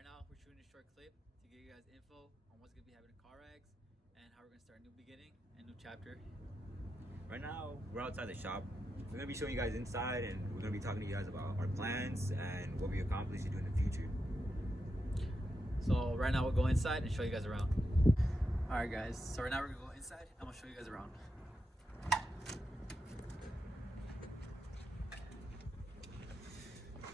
right now we're shooting a short clip to give you guys info on what's gonna be happening in car rags and how we're gonna start a new beginning and new chapter. Right now, we're outside the shop. We're gonna be showing you guys inside, and we're gonna be talking to you guys about our plans and what we accomplish to do in the future. So right now we'll go inside and show you guys around. All right, guys. So right now we're gonna go inside. I'm gonna show you guys around.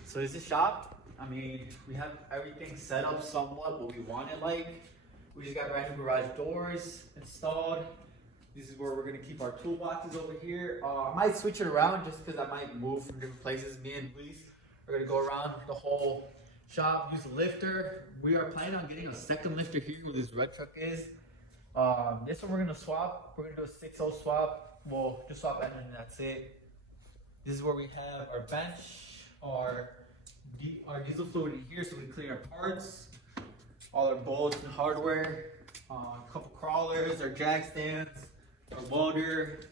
So this is shop. I mean, we have everything set up somewhat what we want it like. We just got brand new garage doors installed. This is where we're gonna keep our toolboxes over here. I might switch it around just because I might move from different places. Me and Luis are gonna go around the whole shop, use a lifter. We are planning on getting a second lifter here where this red truck is. This one we're gonna swap. We're gonna do a 6.0 swap. We'll just swap engine and that's it. This is where we have our bench, our diesel fluid in here so we clean our parts, all our bolts and hardware, a couple crawlers, our jack stands, our welder.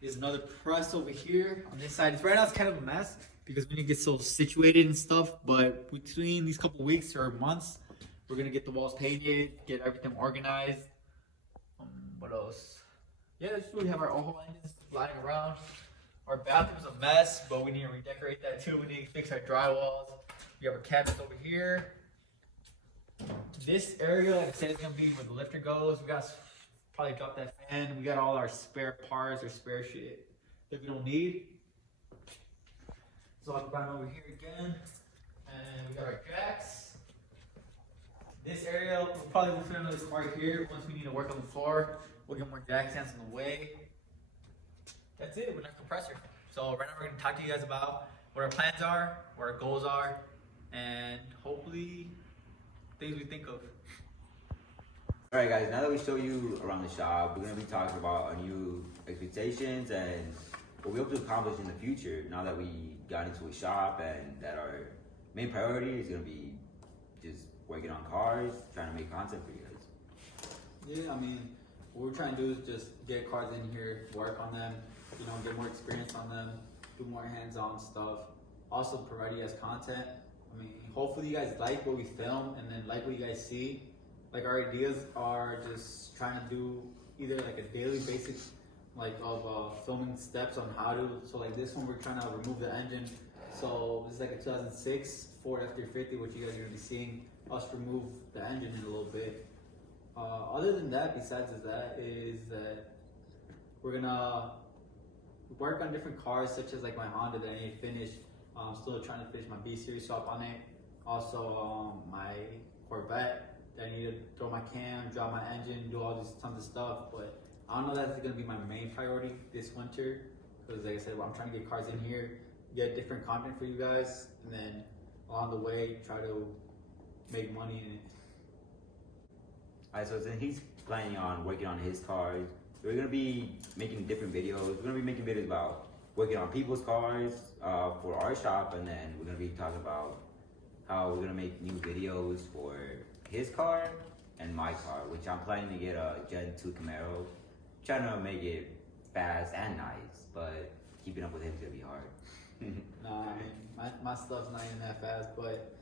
There's another press over here on this side. Right now it's kind of a mess because we need to get so situated and stuff, but between these couple weeks or months, we're gonna get the walls painted, get everything organized. What else? Yeah, that's what we have our Ojo engines lying around. Our bathroom's a mess, but we need to redecorate that too. We need to fix our drywalls. We have our cabinets over here. This area, like I said, is gonna be where the lifter goes. We got probably drop that fan. We got all our spare parts or spare shit that we don't need. So I'll run over here again, and we got our jacks. This area, we'll probably fit another car here. Once we need to work on the floor, we'll get more jack stands in the way. That's it with our compressor. So right now we're gonna talk to you guys about what our plans are, what our goals are, and hopefully things we think of. Alright guys, now that we show you around the shop, we're gonna be talking about our new expectations and what we hope to accomplish in the future now that we got into a shop and that our main priority is gonna be just working on cars, trying to make content for you guys. Yeah, I mean, what we're trying to do is just get cars in here, work on them, you know, get more experience on them, do more hands-on stuff. Also provide you guys content. I mean, hopefully you guys like what we film and then like what you guys see. Like our ideas are just trying to do either like a daily basic like of filming steps on how to, so like this one we're trying to remove the engine. So this is like a 2006 Ford F-350, which you guys are gonna be seeing us remove the engine in a little bit. Other than that, besides that, is that we're gonna work on different cars, such as like my Honda that I need to finish. I'm still trying to finish my B series swap on it. Also, my Corvette that I need to throw my cam, drop my engine, do all these tons of stuff. But I don't know that's gonna be my main priority this winter, because like I said, I'm trying to get cars in here, get different content for you guys, and then along the way try to make money in it. Alright, so since he's planning on working on his cars, we're gonna be making different videos. We're gonna be making videos about working on people's cars for our shop, and then we're gonna be talking about how we're gonna make new videos for his car and my car, which I'm planning to get a Gen 2 Camaro. Trying to make it fast and nice, but keeping up with him is gonna be hard. Nah, I mean, my stuff's not even that fast, but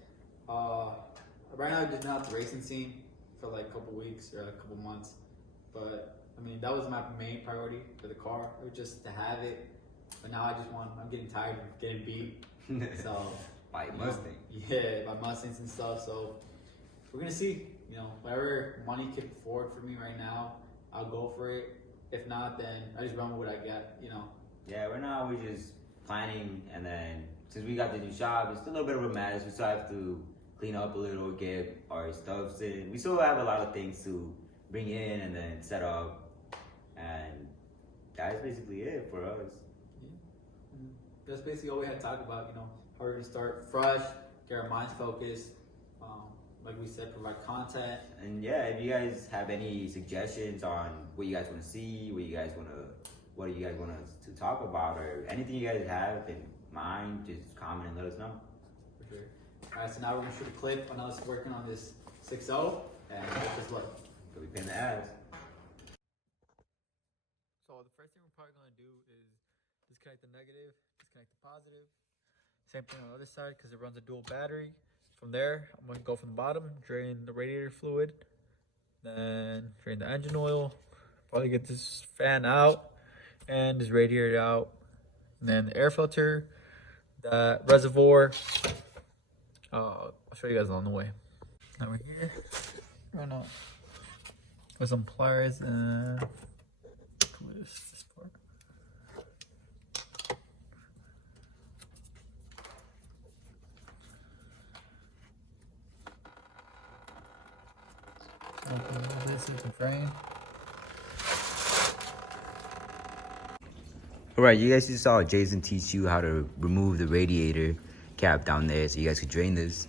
right now I've just been out the racing scene for like a couple weeks or a couple months. But I mean, that was my main priority for the car, it was just to have it. But now I'm getting tired of getting beat. So by Mustang. Yeah, by Mustangs and stuff. So we're gonna see, you know, whatever money can afford for me right now, I'll go for it. If not, then I just run with what I got, you know. Yeah, right now we're just planning, and then since we got the new shop, it's still a little bit of a mess. We still have to clean up a little, get our stuffs in. We still have a lot of things to bring in and then set up, and that's basically it for us. Yeah. That's basically all we had to talk about, you know, how we're gonna start fresh, get our minds focused, like we said, provide content. And yeah, if you guys have any suggestions on what you guys want to see, what you guys want us to talk about, or anything you guys have in mind, just comment and let us know. For sure. All right, so now we're gonna shoot a clip on us working on this 6.0, and wish us luck. So we pin the ads. So the first thing we're probably gonna do is disconnect the negative, disconnect the positive. Same thing on the other side because it runs a dual battery. from there, I'm gonna go from the bottom, drain the radiator fluid, then drain the engine oil, probably get this fan out and this radiator out, and then the air filter, the reservoir. I'll show you guys along the way. Now we're here. Right now, with some pliers and this part. Open this is the frame. Alright, you guys just saw Jason teach you how to remove the radiator cap down there so you guys could drain this.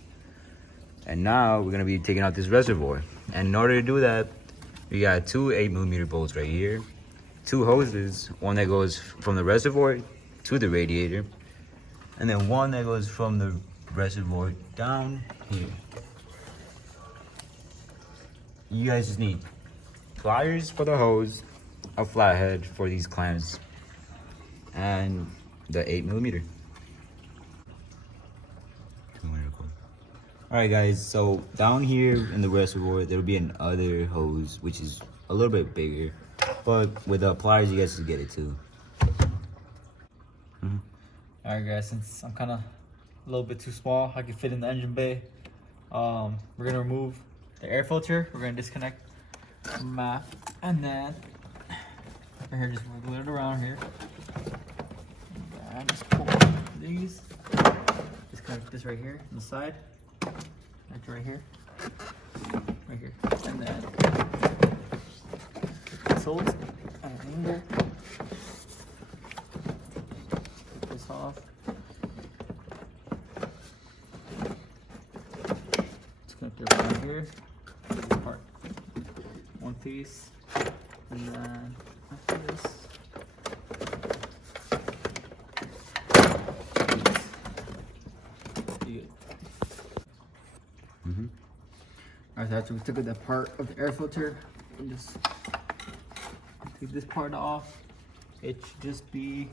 And now we're gonna be taking out this reservoir. And in order to do that, we got two 8mm bolts right here, two hoses, one that goes from the reservoir to the radiator, and then one that goes from the reservoir down here. You guys just need pliers for the hose, a flathead for these clamps, and the 8mm. Alright guys, so down here in the reservoir there will be another hose which is a little bit bigger, but with the pliers you guys can get it too. Alright guys, since I'm kind of a little bit too small, I can fit in the engine bay. We're gonna remove the air filter. We're gonna disconnect the map, and then right here, just wiggle it around here. And just pull these. Disconnect this right here on the side. Connect right here. Right here. And then this holds at an angle. Take this off. Disconnect it right here. Part. One piece. And then after this. Alright, so after we took that part of the air filter, and just take this part off. It should just be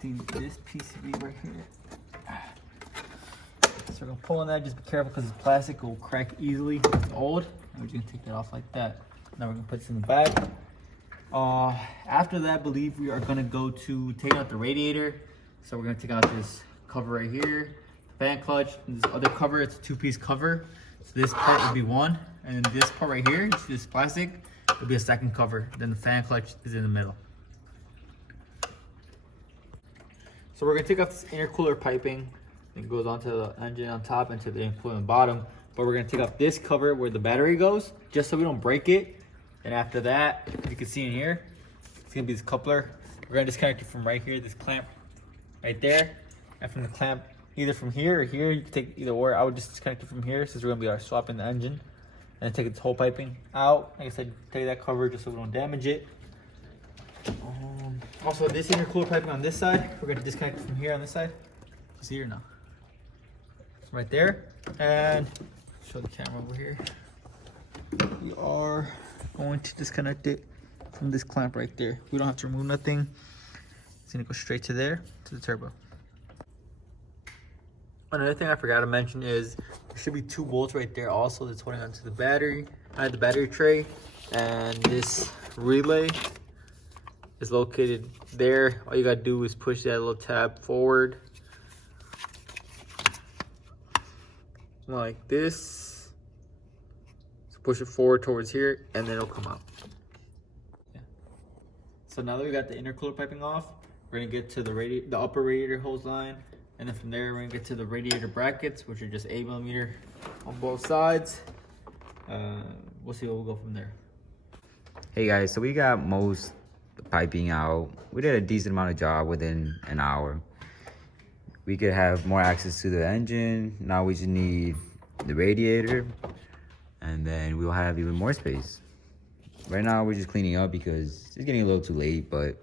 this PCB right here. So we're gonna pull on that. Just be careful because it's plastic; it will crack easily. It's old, and we're just gonna take that off like that. Now we're gonna put this in the bag. After that, I believe we are gonna go to take out the radiator. So we're gonna take out this cover right here, fan clutch, and this other cover. It's a two-piece cover. So this part would be one, and then this part right here, this plastic, would be a second cover. Then the fan clutch is in the middle. So we're gonna take off this intercooler piping. It goes onto the engine on top and to the intercooler on the bottom. But we're gonna take off this cover where the battery goes, just so we don't break it. And after that, you can see in here, it's gonna be this coupler. We're gonna disconnect it from right here, this clamp right there, and from the clamp either from here or here. You can take either or. I would just disconnect it from here since we're gonna be swapping the engine, and take its whole piping out. Like I said, take that cover just so we don't damage it. Also, this intercooler piping on this side, we're gonna disconnect it from here on this side. See here now. It's right there, and show the camera over here. We are going to disconnect it from this clamp right there. We don't have to remove nothing. It's gonna go straight to there, to the turbo. Another thing I forgot to mention is there should be two bolts right there also that's holding onto the battery. I had the battery tray, and this relay is located there. All you gotta do is push that little tab forward like this. So push it forward towards here, and then it'll come out. Yeah. So now that we got the intercooler piping off, we're gonna get to the upper radiator hose line. And then from there, we're gonna get to the radiator brackets, which are just 8mm on both sides. We'll see what we'll go from there. Hey guys, so we got most piping out. We did a decent amount of job within an hour. We could have more access to the engine. Now we just need the radiator, and then we'll have even more space. Right now, we're just cleaning up because it's getting a little too late, but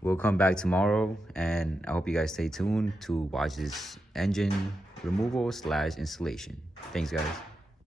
we'll come back tomorrow, and I hope you guys stay tuned to watch this engine removal / installation. Thanks, guys.